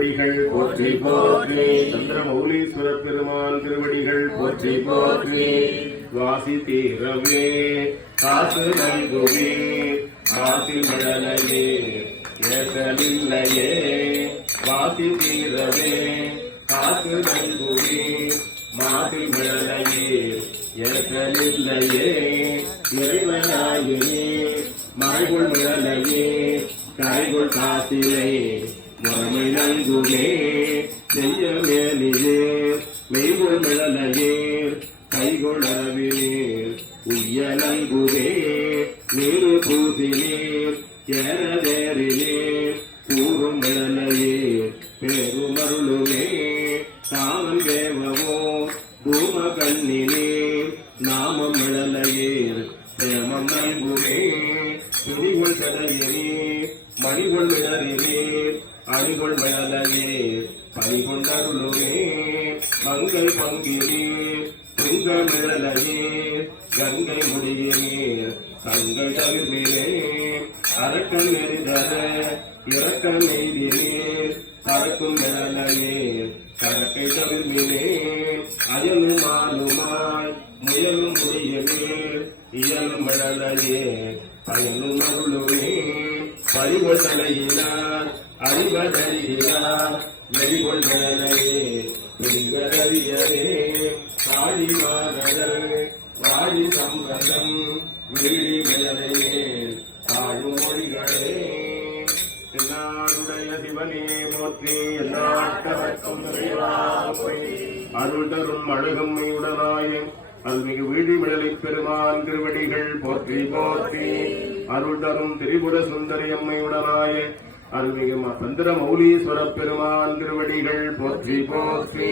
திருவடிகள் போற்றி போற்றி. சந்திரமௌலீஸ்வர பெருமான் திருவடிகள் போற்றி போற்றி. வாசி தீரவே காசு நல்குவே. காசி மழலையே ஏசலில்லையே வாசி தீரவே காசு நல்குவே. மாசி மழலையே ஏசலில்லையே இறைவனாயே மறைகுள் மழலையே கரைகுள் காசிலே. முறைமை செய்ய மேலியே மெய்கொள் மிளலையே கைகொள் அளவினீர் உய்ய நல்குவே நீரு பூசினீர் ஏறதேறினீர் கூறும் மிளலையே பெருமருளுமே காவல் தேவவோ தூம கண்ணினீர் நாமம் மிளலையீர் பிரேமம் நல்குமே துணிகொள் கதையினீர் மணிகொள் மிளறினீர் அணிகொள் மிளலையீர் பணிகொண்டருளுமே மங்கள் பங்கினீர் திங்கள் மிளலையீர் கங்கை முடியினீர் கங்கள் தவிர்வினே அரக்கன் நெறிதர இறக்கம் எய்தினீர் பறக்கும் மிளலையீர் கரக்கை தவிர்வினே அயலும் ஆளுமாய் முயலும் முடியவே. இயலும் மிளலையே பயனும் அருளுமே பறிகொள் தலையினார் அறிவதறிகிறார். வெறிகொள் மேலையே பெண்கரவியரே வாழி மாதர் வாழி சம்பதம் வீழி மேலையே தாழும் மொழிகளே எல்லாருடைய சிவனே போற்றி எல்லாட்டவர்க்கும் அருள் தரும் அழகம்மையுடனாய அருள்மிகு வீழிமிழலை பெருமான் திருவடிகள் போற்றி போற்றி. அருள் தரும் திரிபுர சுந்தரி அம்மையுடனாய அருள்மிகு சந்திர மௌலீஸ்வர பெருமான் திருவடிகள் போற்றி போற்றி.